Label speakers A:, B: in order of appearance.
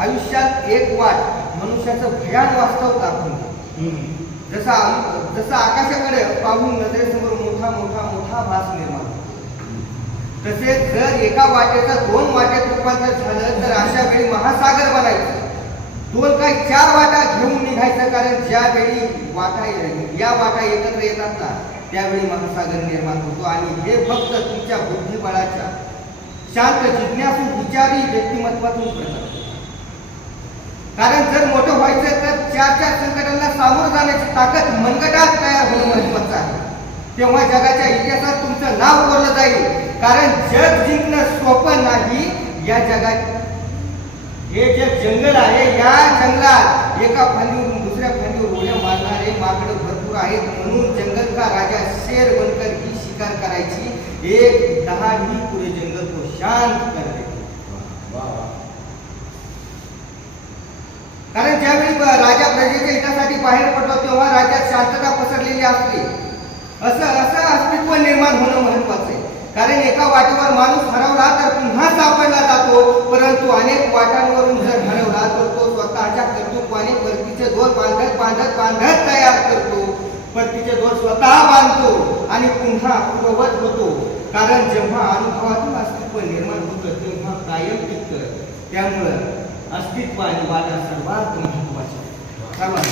A: आयुष्यात एक वाट मनुष्याचं भयान वास्तव दाखवून. जसा जसा आकाशाकडे पाहून नजरेसमोर मोठा मोठा मोठा भास निर्माण होतो. तसेच जर एका वाटेचं दोन वाटेत रूपांतर झालं तर अशा वेळी महासागर बनायचं दोन काही चार वाटा घेऊन निघायचं कारण ज्यावेळी वाटा या वाटा एकत्र येतात ना त्यावेळी महासागर निर्माण होतो आणि हे फक्त तुमच्या बुद्धिबळाच्या शांत जिज्ञासू विचारी व्यक्तिमत्वातून प्रकट होतं. कारण जर मोठं व्हायचं तर चार चार संकटांना सामोरं जाण्याची ताकद मनगटात तयार होणं महत्वाचं आहे. तेव्हा जगाच्या इतिहासात तुमचं नाव कोरलं जाईल. कारण जग जिंकणं सोपं नाही या जगात. हे जे जंगल आहे या जंगलात एका फांदीवरून दुसऱ्या फांदीवर उड्या मारणारे माकड भरपूर आहेत. म्हणून जंगल का राजा शेर बनकर ही शिकार करायची. एक दहा ही पुरे जंगल तो शांत करते. कारण ज्यावेळी राजा प्रजेच्या हितासाठी बाहेर पडतो तेव्हा राज्यात शांतता पसरलेली असते. असं असं अस्तित्व निर्माण होणं महत्वाचं आहे. कारण एका वाटेवर माणूस हरवला तर पुन्हा सापडला जातो परंतु अनेक वाटांवरून जर हरवला तर तो स्वतःच्या कर्तृत्वाने परतीचे दोर बांधत बांधत बांधत तयार करतो. परतीचे दोर स्वतः बांधतो आणि पुन्हा पूर्ववत होतो. कारण जेव्हा अनुभवातून अस्तित्व निर्माण होतं तेव्हा कायम टिकतं त्यामुळं अस्तित्व आणि माझ्या सर्वात महत्त्वाचे सर्वात